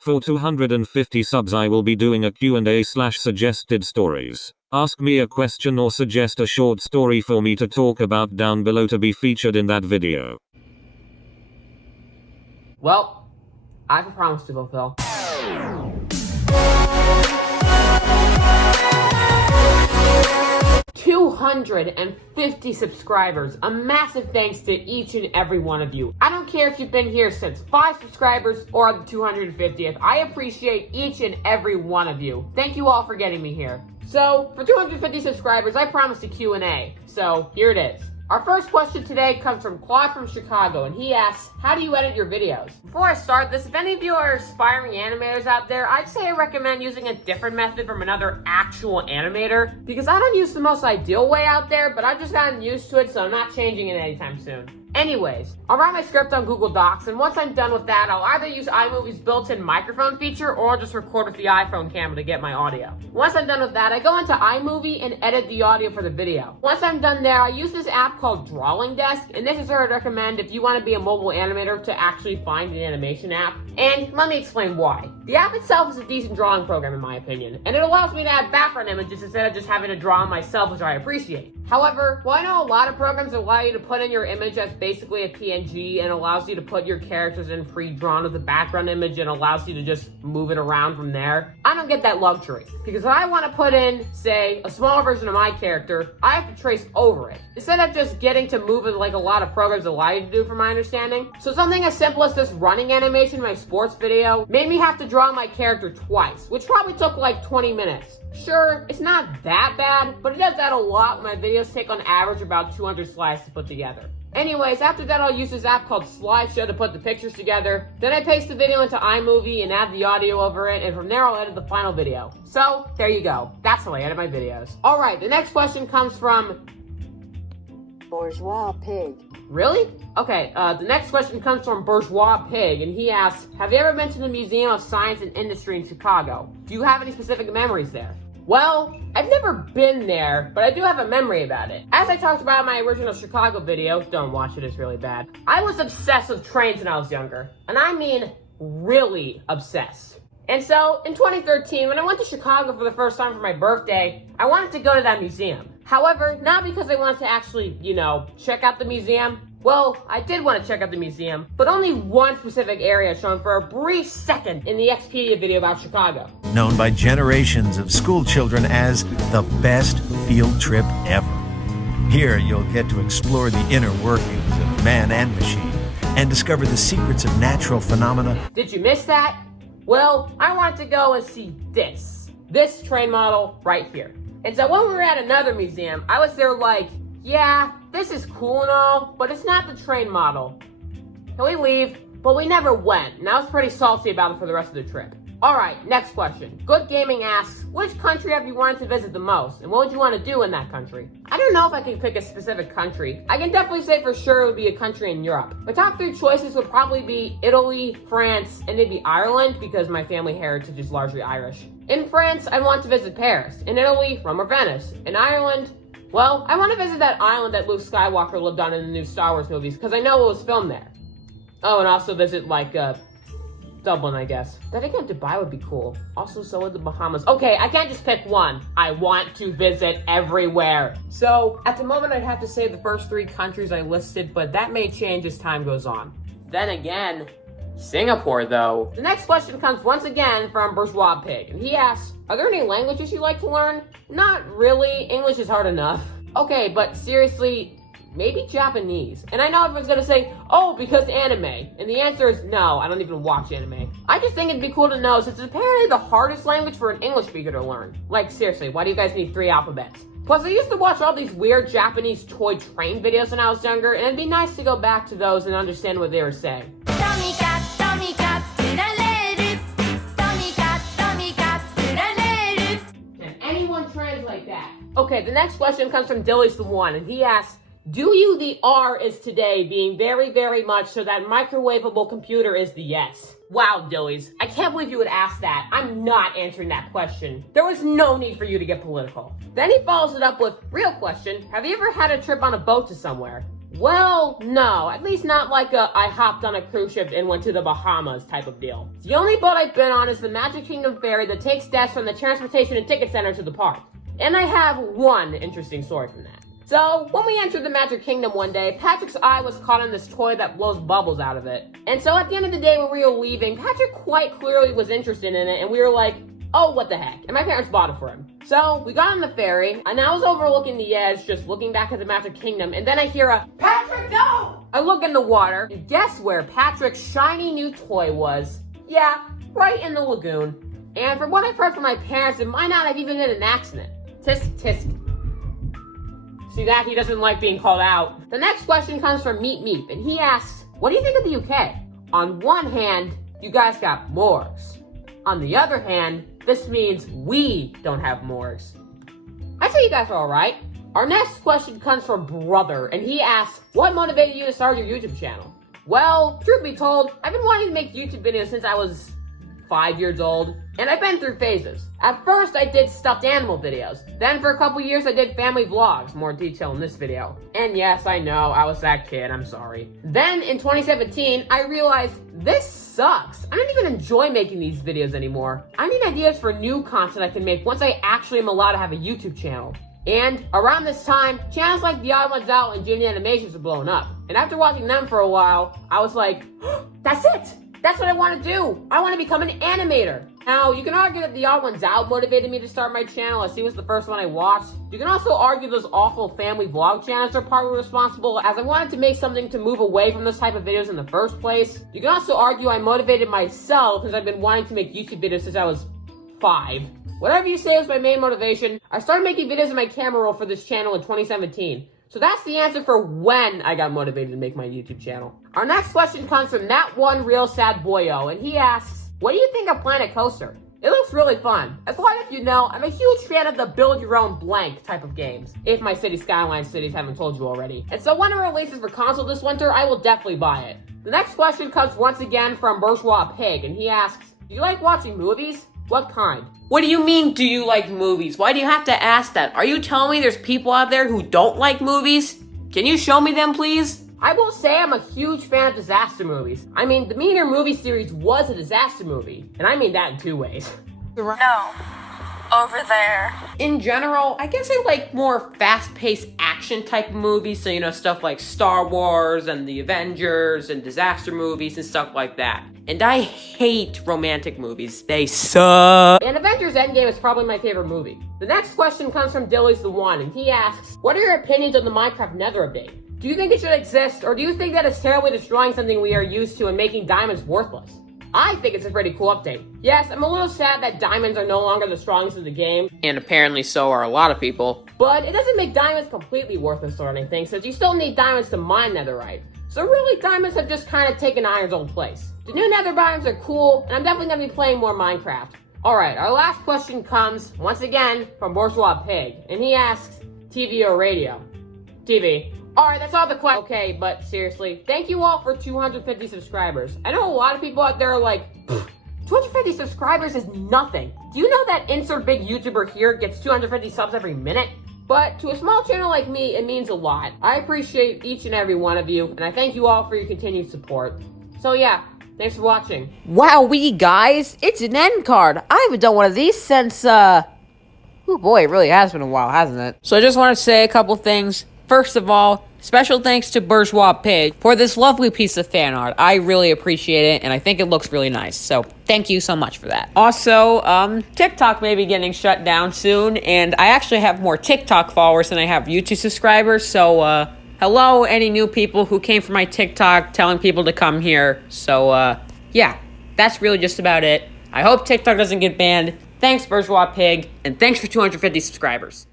For 250 subs I will be doing a Q&A/suggested stories. Ask me a question or suggest a short story for me to talk about down below to be featured in that video. Well, I have a promise to fulfill. $250 subscribers. A massive thanks to each and every one of you. I don't care if you've been here since 5 subscribers or the 250th. I appreciate each and every one of you. Thank you all for getting me here. So, for 250 subscribers, I promised a Q&A. So, here it is. Our first question today comes from Claude from Chicago, and he asks, how do you edit your videos? Before I start this, if any of you are aspiring animators out there, I'd say I recommend using a different method from another actual animator, because I don't use the most ideal way out there, but I've just gotten used to it, so I'm not changing it anytime soon. Anyways, I'll write my script on Google Docs, and once I'm done with that, I'll either use iMovie's built-in microphone feature, or I'll just record with the iPhone camera to get my audio. Once I'm done with that, I go into iMovie and edit the audio for the video. Once I'm done there, I use this app called Drawing Desk, and this is what I'd recommend if you want to be a mobile animator to actually find an animation app. And let me explain why. The app itself is a decent drawing program in my opinion, and it allows me to add background images instead of just having to draw them myself, which I appreciate. However, while I know a lot of programs allow you to put in your image as basically a PNG and allows you to put your characters in pre-drawn with the background image and allows you to just move it around from there, I don't get that luxury. Because if I want to put in, say, a smaller version of my character, I have to trace over it, instead of just getting to move it like a lot of programs allow you to do from my understanding. So something as simple as this running animation in my sports video made me have to draw my character twice, which probably took like 20 minutes. Sure, it's not that bad, but it does add a lot when my videos take on average about 200 slides to put together. Anyways, after that I'll use this app called Slideshow to put the pictures together. Then I paste the video into iMovie and add the audio over it, and from there I'll edit the final video. So, there you go. That's how I edit my videos. Alright, the next question comes from Bourgeois Pig. Really? Okay, the next question comes from Bourgeois Pig, and he asks, have you ever been to the Museum of Science and Industry in Chicago? Do you have any specific memories there? Well, I've never been there, but I do have a memory about it. As I talked about in my original Chicago video, don't watch it, it's really bad. I was obsessed with trains when I was younger, and I mean really obsessed. And so, in 2013, when I went to Chicago for the first time for my birthday, I wanted to go to that museum. However, not because I wanted to actually, check out the museum. Well, I did want to check out the museum, but only one specific area shown for a brief second in the Expedia video about Chicago. Known by generations of school children as the best field trip ever. Here you'll get to explore the inner workings of man and machine and discover the secrets of natural phenomena. Did you miss that? Well, I wanted to go and see this train model right here. And so when we were at another museum, I was there like, yeah, this is cool and all, but it's not the train model. Can we leave? But we never went, and I was pretty salty about it for the rest of the trip. Alright, next question. Good Gaming asks, which country have you wanted to visit the most, and what would you want to do in that country? I don't know if I can pick a specific country. I can definitely say for sure it would be a country in Europe. My top 3 choices would probably be Italy, France, and maybe Ireland, because my family heritage is largely Irish. In France, I want to visit Paris. In Italy, Rome or Venice. In Ireland, well, I want to visit that island that Luke Skywalker lived on in the new Star Wars movies, because I know it was filmed there. Oh, and also visit, Dublin, I guess. Then again, Dubai would be cool. Also, so would the Bahamas. Okay, I can't just pick one. I want to visit everywhere. So, at the moment, I'd have to say the first 3 countries I listed, but that may change as time goes on. Then again, Singapore, though. The next question comes once again from Bourgeois Pig, and he asks, are there any languages you like to learn? Not really. English is hard enough. Okay, but seriously, maybe Japanese. And I know everyone's gonna say, oh, because anime. And the answer is no, I don't even watch anime. I just think it'd be cool to know, since it's apparently the hardest language for an English speaker to learn. Like, seriously, why do you guys need 3 alphabets? Plus, I used to watch all these weird Japanese toy train videos when I was younger, and it'd be nice to go back to those and understand what they were saying. Can anyone translate that? Okay, the next question comes from Dilly's the One, and he asks, do you the R is today being very, very much so that microwavable computer is the yes? Wow, Dillies, I can't believe you would ask that. I'm not answering that question. There was no need for you to get political. Then he follows it up with, real question, have you ever had a trip on a boat to somewhere? Well, no, at least not like I hopped on a cruise ship and went to the Bahamas type of deal. The only boat I've been on is the Magic Kingdom ferry that takes guests from the transportation and ticket center to the park. And I have one interesting story from that. So, when we entered the Magic Kingdom one day, Patrick's eye was caught on this toy that blows bubbles out of it. And so at the end of the day when we were leaving, Patrick quite clearly was interested in it, and we were like, oh, what the heck? And my parents bought it for him. So, we got on the ferry, and I was overlooking the edge, just looking back at the Magic Kingdom, and then I hear a, Patrick, no! I look in the water, and guess where Patrick's shiny new toy was? Yeah, right in the lagoon. And from what I've heard from my parents, it might not have even been an accident. Tisk, tisk. See that? He doesn't like being called out. The next question comes from Meep Meep, and he asks, what do you think of the UK? On one hand, you guys got morgues. On the other hand, this means we don't have morgues. I say you guys are alright. Our next question comes from Brother, and he asks, what motivated you to start your YouTube channel? Well, truth be told, I've been wanting to make YouTube videos since I was 5 years old, and I've been through phases. At first, I did stuffed animal videos. Then for a couple years, I did family vlogs, more detail in this video. And yes, I know, I was that kid, I'm sorry. Then in 2017, I realized this sucks. I don't even enjoy making these videos anymore. I need ideas for new content I can make once I actually am allowed to have a YouTube channel. And around this time, channels like The Odd Ones Out and Genie Animations were blowing up. And after watching them for a while, I was like, that's it! That's what I want to do. I want to become an animator. Now, you can argue that The Odd Ones Out motivated me to start my channel, as he was the first one I watched. You can also argue those awful family vlog channels are partly responsible, as I wanted to make something to move away from those type of videos in the first place. You can also argue I motivated myself, because I've been wanting to make YouTube videos since I was 5. Whatever you say was my main motivation, I started making videos in my camera roll for this channel in 2017. So that's the answer for when I got motivated to make my YouTube channel. Our next question comes from That One Real Sad Boyo, and he asks, what do you think of Planet Coaster? It looks really fun. As a lot of you know, I'm a huge fan of the build your own blank type of games, if my City Skylines cities haven't told you already. And so when it releases for console this winter, I will definitely buy it. The next question comes once again from Bourgeois Pig, and he asks, do you like watching movies? What kind? What do you mean, do you like movies? Why do you have to ask that? Are you telling me there's people out there who don't like movies? Can you show me them, please? I will say I'm a huge fan of disaster movies. I mean, the Meaner movie series was a disaster movie, and I mean that in 2 ways. No. Over there. In general, I guess I like more fast-paced action type of movies, so you know, stuff like Star Wars and the Avengers and disaster movies and stuff like that. And I hate romantic movies. They suck. And Avengers Endgame is probably my favorite movie. The next question comes from Dilly's the One, and he asks, what are your opinions on the Minecraft Nether update? Do you think it should exist, or do you think that it's terribly destroying something we are used to and making diamonds worthless? I think it's a pretty cool update. Yes, I'm a little sad that diamonds are no longer the strongest in the game. And apparently so are a lot of people. But it doesn't make diamonds completely worthless or anything, since you still need diamonds to mine netherite. So really, diamonds have just kind of taken iron's old place. The new nether biomes are cool, and I'm definitely going to be playing more Minecraft. Alright, our last question comes, once again, from Bourgeois Pig. And he asks, TV or radio? TV. Alright, that's all the questions. Okay, but seriously, thank you all for 250 subscribers. I know a lot of people out there are like, 250 subscribers is nothing. Do you know that insert big YouTuber here gets 250 subs every minute? But to a small channel like me, it means a lot. I appreciate each and every one of you, and I thank you all for your continued support. So yeah, thanks for watching. Wowee, guys, it's an end card. I haven't done one of these since, oh boy, it really has been a while, hasn't it? So I just want to say a couple things. First of all, special thanks to Bourgeois Pig for this lovely piece of fan art. I really appreciate it, and I think it looks really nice. So thank you so much for that. Also, TikTok may be getting shut down soon, and I actually have more TikTok followers than I have YouTube subscribers. So, hello, any new people who came from my TikTok telling people to come here. So, yeah, that's really just about it. I hope TikTok doesn't get banned. Thanks, Bourgeois Pig, and thanks for 250 subscribers.